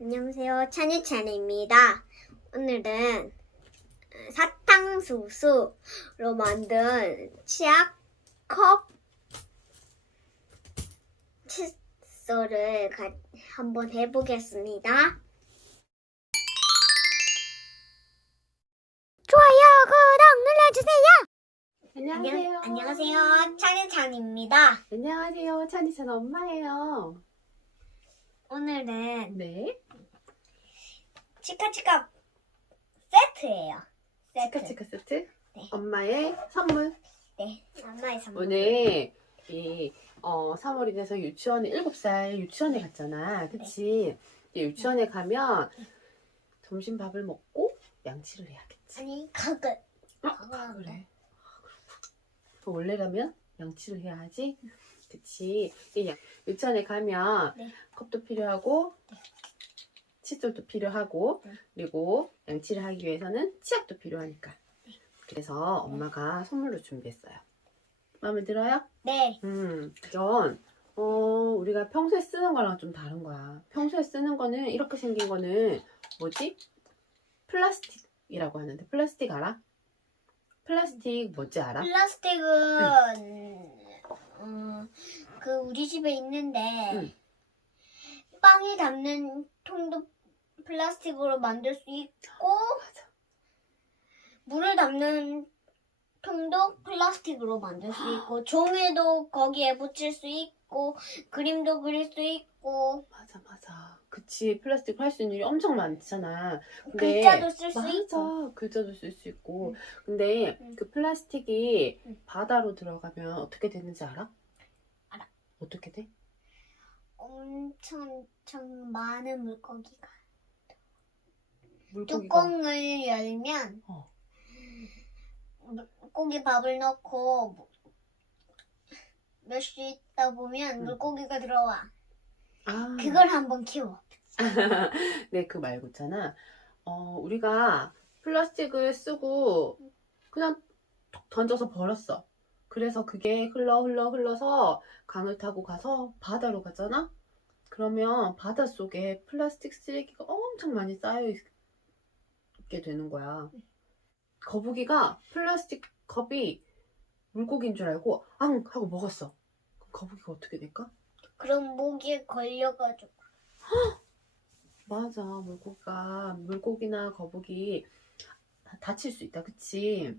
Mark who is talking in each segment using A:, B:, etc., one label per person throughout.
A: 안녕하세요. 찬이찬입니다. 오늘은 사탕수수로 만든 치약 컵 칫솔을 가- 한번 해보겠습니다. 좋아요, 구독 눌러주세요.
B: 안녕하세요.
A: 안녕하세요. 찬이찬입니다.
B: 안녕하세요. 찬이찬 엄마예요.
A: 오늘은
B: 네.
A: 치카치카 세트예요. 세트.
B: 치카치카 세트.
A: 네.
B: 엄마의 선물.
A: 네, 엄마의 선물.
B: 오늘 이 어, 3월이 돼서 유치원에 7살 유치원에 갔잖아. 그치? 이 유치원에 가면 점심 밥을 먹고 양치를 해야겠지.
A: 아니 가글.
B: 어?
A: 가글.
B: 그래. 그 원래라면 양치를 해야 하지. 그치? 유치원에 가면
A: 네.
B: 컵도 필요하고 칫솔도 필요하고
A: 네.
B: 그리고 양치를 하기 위해서는 치약도 필요하니까. 그래서 엄마가 선물로 준비했어요. 마음에 들어요?
A: 네.
B: 음, 이건 어, 우리가 평소에 쓰는 거랑 좀 다른 거야. 평소에 쓰는 거는 이렇게 생긴 거는 뭐지? 플라스틱이라고 하는데 플라스틱 알아? 플라스틱 뭔지 알아?
A: 플라스틱은 음, 그 우리 집에 있는데
B: 응.
A: 빵이 담는 통도 플라스틱으로 만들 수 있고
B: 맞아.
A: 물을 담는 통도 플라스틱으로 만들 수 있고 종이도 거기에 붙일 수 있고 그림도 그릴 수 있고
B: 맞아, 맞아. 그치. 플라스틱 할 수 있는 일이 엄청 많잖아. 근데
A: 글자도 쓸 수. 있고
B: 글자도 쓸 수 있고.
A: 응.
B: 근데
A: 응.
B: 그 플라스틱이
A: 응.
B: 바다로 들어가면 어떻게 되는지 알아?
A: 알아.
B: 어떻게 돼?
A: 엄청 엄청 많은 물고기가
B: 물고기가
A: 뚜껑을 열면
B: 어.
A: 물고기 밥을 넣고 몇 시 있다 보면
B: 응.
A: 물고기가 들어와.
B: 아.
A: 그걸 한번 키워.
B: 네, 그 말고 있잖아. 어, 우리가 플라스틱을 쓰고 그냥 톡 던져서 버렸어. 그래서 그게 흘러 흘러 흘러서 강을 타고 가서 바다로 가잖아? 그러면 바다 속에 플라스틱 쓰레기가 엄청 많이 쌓여 있 게 되는 거야. 거북이가 플라스틱 컵이 물고기인 줄 알고 앙! 하고 먹었어. 그럼 거북이가 어떻게 될까?
A: 그럼 목에 걸려가지고.
B: 맞아. 물고기가, 물고기나 거북이 다 다칠 수 있다. 그치?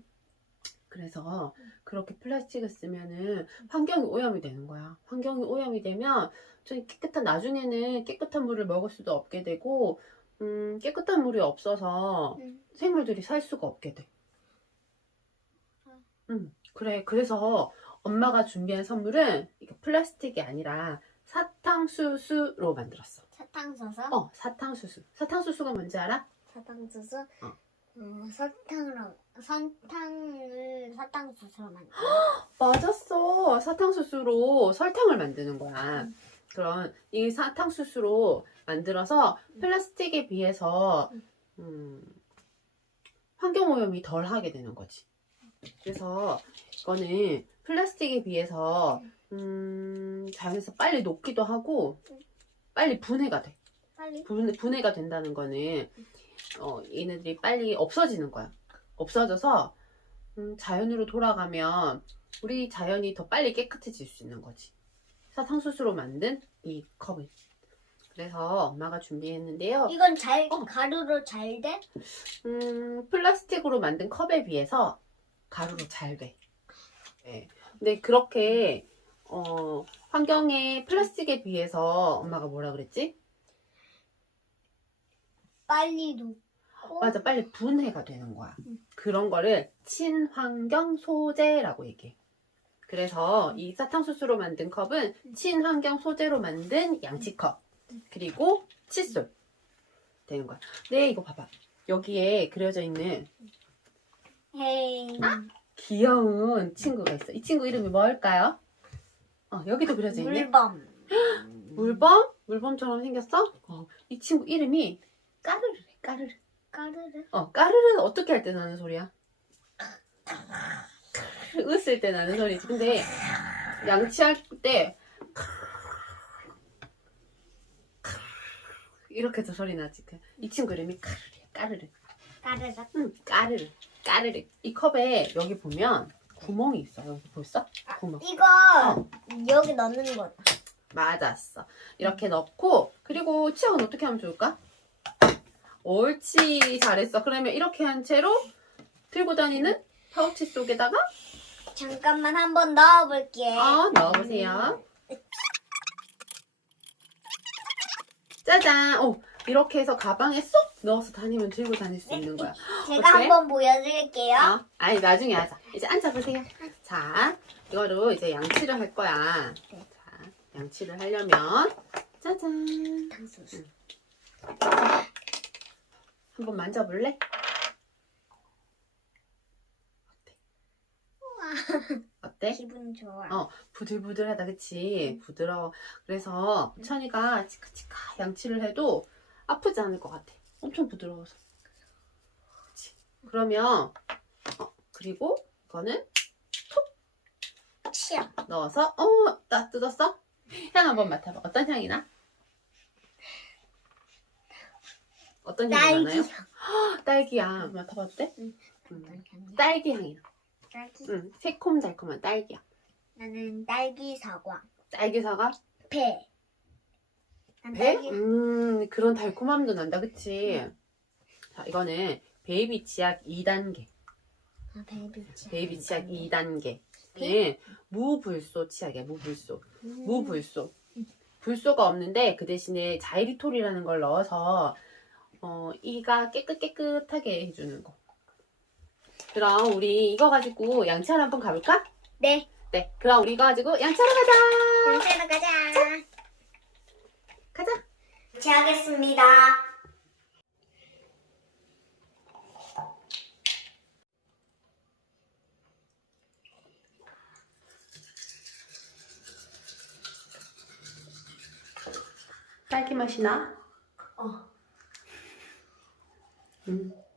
B: 그래서 그렇게 플라스틱을 쓰면은 환경이 오염이 되는 거야. 환경이 오염이 되면 좀 깨끗한, 나중에는 깨끗한 물을 먹을 수도 없게 되고, 음, 깨끗한 물이 없어서
A: 응.
B: 생물들이 살 수가 없게 돼. 음, 그래. 그래서 엄마가 준비한 선물은 플라스틱이 아니라 사탕수수로 만들었어.
A: 사탕수수?
B: 어, 사탕수수. 사탕수수가 뭔지 알아?
A: 사탕수수?
B: 어.
A: 음, 설탕으로, 설탕을 사탕수수로 만들어.
B: 맞았어. 사탕수수로 설탕을 만드는 거야.
A: 음.
B: 그럼 이 사탕수수로 만들어서
A: 음.
B: 플라스틱에 비해서
A: 음.
B: 음, 환경오염이 덜 하게 되는 거지. 그래서 이거는 플라스틱에 비해서 음, 자연에서 빨리 녹기도 하고
A: 음.
B: 빨리 분해가 돼.
A: 빨리.
B: 분, 분해 가 된다는 거는 어, 얘네들이 빨리 없어지는 거야. 없어져서 음, 자연으로 돌아가면 우리 자연이 더 빨리 깨끗해질 수 있는 거지. 사탕수수로 만든 이 컵을. 그래서 엄마가 준비했는데요.
A: 이건 잘,
B: 어.
A: 가루로 잘 돼?
B: 음, 플라스틱으로 만든 컵에 비해서 가루로 잘 돼. 네. 근데 그렇게 어, 환경에 플라스틱에 비해서 엄마가 뭐라 그랬지?
A: 빨리 녹고.
B: 맞아, 빨리 분해가 되는 거야.
A: 음.
B: 그런 거를 친환경 소재라고 얘기해. 그래서 이 사탕수수로 만든 컵은
A: 음.
B: 친환경 소재로 만든 양치컵. 그리고 칫솔. 되는 거야. 네, 이거 봐봐. 여기에 그려져 있는
A: 헤이.
B: 귀여운 친구가 있어. 이 친구 이름이 뭘까요? 어, 여기도 그려져 있네.
A: 물범.
B: 물범? 물범처럼 생겼어? 어, 이 친구 이름이 까르르래, 까르르.
A: 까르르.
B: 어, 까르르 어떻게 할 때 나는 소리야? 웃을 때 나는 소리지. 근데 양치할 때 이렇게 해서 소리 나지. 그, 이 친구 이름이 까르르, 까르르.
A: 까르륵.
B: 응, 까르르, 까르르. 이 컵에 여기 보면 구멍이 있어. 여기 벌써? 구멍.
A: 이거 여기 넣는 거다.
B: 맞았어. 이렇게 넣고 그리고 치약은 어떻게 하면 좋을까? 옳지, 잘했어. 그러면 이렇게 한 채로 들고 다니는 파우치 속에다가
A: 잠깐만 한번 넣어볼게.
B: 어, 넣어보세요. 짜잔. 오, 이렇게 해서 가방에 쏙 넣어서 다니면 들고 다닐 수 있는 거야.
A: 제가
B: 어때?
A: 한번 보여드릴게요.
B: 어? 아니 나중에 하자. 이제 앉아보세요. 자, 이거로 이제 양치를 할 거야.
A: 네.
B: 자, 양치를 하려면 짜잔. 한번 만져볼래? 어때?
A: 기분 좋아.
B: 어, 부들부들하다, 그치? 부드러워. 그래서 천이가 치카치카 양치를 해도 아프지 않을 것 같아. 엄청 부드러워서. 그치? 그러면, 어, 그리고 이거는
A: 치약.
B: 넣어서, 어, 나 뜯었어? 향 한번 맡아봐. 어떤 향이 나? 어떤 향이 나나요?
A: 딸기.
B: 딸기 향. 맡아봐도 돼?
A: 응.
B: 음, 딸기 향이 나.
A: 딸기.
B: 응, 새콤달콤한 딸기 향.
A: 나는 딸기 사과.
B: 딸기 사과?
A: 배. 난
B: 배?
A: 딸기.
B: 음, 그런 달콤함도 난다, 그치? 자, 이거는 베이비 치약 2단계.
A: 아, 베이비 치약.
B: 베이비 치약 2단계.
A: 네.
B: 는 무불소 치약이야, 무불소.
A: 음.
B: 무불소. 불소가 없는데 그 대신에 자이리톨이라는 걸 넣어서 어, 이가 깨끗깨끗하게 해주는 거. 그럼 우리 이거 가지고 양치하러 한번 가볼까?
A: 네.
B: 네. 그럼 우리 이거 가지고 양치하러 가자.
A: 양치하러 가자.
B: 가자.
A: 양치하겠습니다.
B: 딸기 맛이 나?
A: 어.
B: 음.